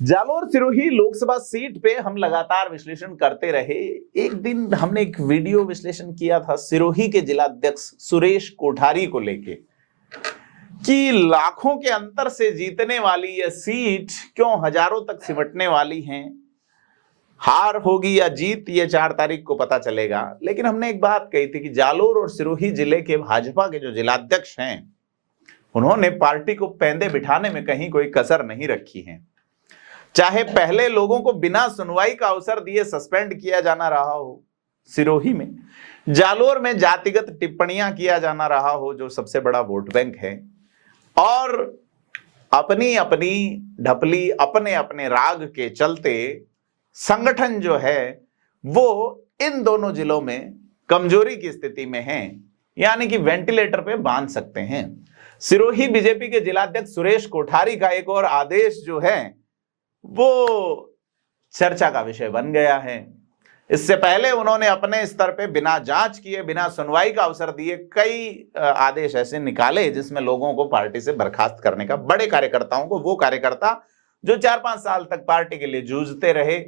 Jalore Sirohi Lok Sabha seat पे हम लगातार विश्लेषण करते रहे। एक दिन हमने एक वीडियो विश्लेषण किया था सिरोही के जिलाध्यक्ष सुरेश कोठारी को लेके कि लाखों के अंतर से जीतने वाली यह सीट क्यों हजारों तक सिमटने वाली है। हार होगी या जीत ये 4 तारीख को पता चलेगा। लेकिन हमने एक बात कही थी कि जालोर और सिरोही जिले के भाजपा के जो जिलाध्यक्ष हैं उन्होंने पार्टी को पैंदे बिठाने में कहीं कोई कसर नहीं रखी है। चाहे पहले लोगों को बिना सुनवाई का अवसर दिए सस्पेंड किया जाना रहा हो सिरोही में, जालोर में जातिगत टिप्पणियां किया जाना रहा हो जो सबसे बड़ा वोट बैंक है, और अपनी अपनी ढपली अपने अपने राग के चलते संगठन जो है वो इन दोनों जिलों में कमजोरी की स्थिति में है, यानी कि वेंटिलेटर पे बांध सकते हैं। सिरोही बीजेपी के जिलाध्यक्ष सुरेश कोठारी का एक और आदेश जो है वो चर्चा का विषय बन गया है। इससे पहले उन्होंने अपने स्तर पे बिना जांच किए बिना सुनवाई का अवसर दिए कई आदेश ऐसे निकाले जिसमें लोगों को पार्टी से बर्खास्त करने का, बड़े कार्यकर्ताओं को, वो कार्यकर्ता जो 4-5 साल तक पार्टी के लिए जूझते रहे,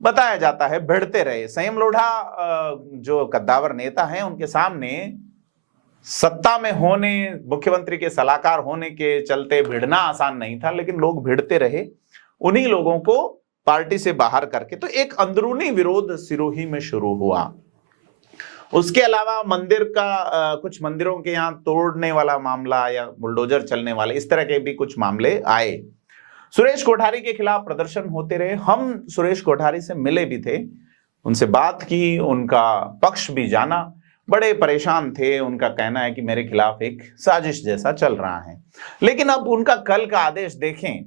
बताया जाता है भिड़ते रहे। संयम लोढ़ा जो कद्दावर नेता हैं उनके सामने सत्ता में होने, मुख्यमंत्री के सलाहकार होने के चलते भिड़ना आसान नहीं था, लेकिन लोग भिड़ते रहे। उन्हीं लोगों को पार्टी से बाहर करके तो एक अंदरूनी विरोध सिरोही में शुरू हुआ। उसके अलावा मंदिर का कुछ मंदिरों के यहां तोड़ने वाला मामला या बुलडोजर चलने वाले इस तरह के भी कुछ मामले आए। सुरेश कोठारी के खिलाफ प्रदर्शन होते रहे। हम सुरेश कोठारी से मिले भी थे, उनसे बात की, उनका पक्ष भी जाना। बड़े परेशान थे। उनका कहना है कि मेरे खिलाफ एक साजिश जैसा चल रहा है। लेकिन अब उनका कल का आदेश देखें,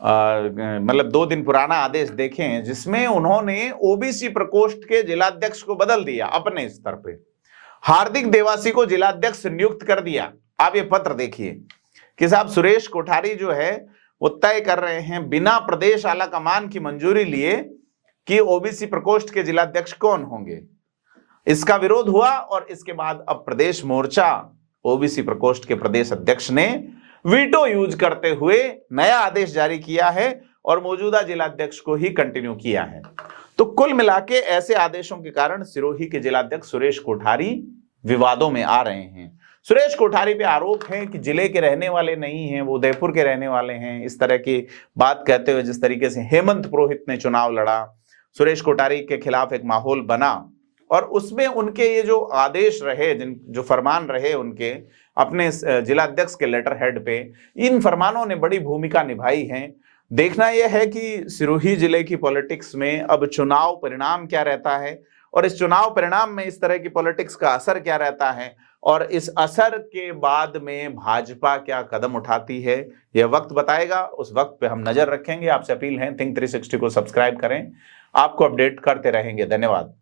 मतलब 2 दिन पुराना आदेश देखें, जिसमें उन्होंने ओबीसी प्रकोष्ठ के जिलाध्यक्ष को बदल दिया अपने स्तर पे, हार्दिक देवासी को जिलाध्यक्ष नियुक्त कर दिया। आप ये पत्र देखिए कि साहब सुरेश कोठारी जो है वो तय कर रहे हैं बिना प्रदेश आला कमान की मंजूरी लिए कि ओबीसी प्रकोष्ठ के जिलाध्यक्ष कौन होंगे। इसका विरोध हुआ और इसके बाद अब प्रदेश मोर्चा ओबीसी प्रकोष्ठ के प्रदेश अध्यक्ष ने वीटो यूज करते हुए नया आदेश जारी किया है और मौजूदा जिलाध्यक्ष को ही कंटिन्यू किया है। तो कुल मिला के ऐसे आदेशों के कारण सिरोही के जिलाध्यक्ष सुरेश कोठारी विवादों में आ रहे हैं। सुरेश कोठारी पे आरोप है कि जिले के रहने वाले नहीं हैं, वो उदयपुर के रहने वाले हैं। इस तरह की बात कहते हुए जिस तरीके से हेमंत पुरोहित ने चुनाव लड़ा, सुरेश कोठारी के खिलाफ एक माहौल बना और उसमें उनके ये जो आदेश रहे, जो फरमान रहे उनके अपने जिलाध्यक्ष के लेटर हेड पे, इन फरमानों ने बड़ी भूमिका निभाई है। देखना यह है कि सिरोही जिले की पॉलिटिक्स में अब चुनाव परिणाम क्या रहता है और इस चुनाव परिणाम में इस तरह की पॉलिटिक्स का असर क्या रहता है और इस असर के बाद में भाजपा क्या कदम उठाती है, यह वक्त बताएगा। उस वक्त पे हम नजर रखेंगे। आपसे अपील है थिंक 360 को सब्सक्राइब करें, आपको अपडेट करते रहेंगे। धन्यवाद।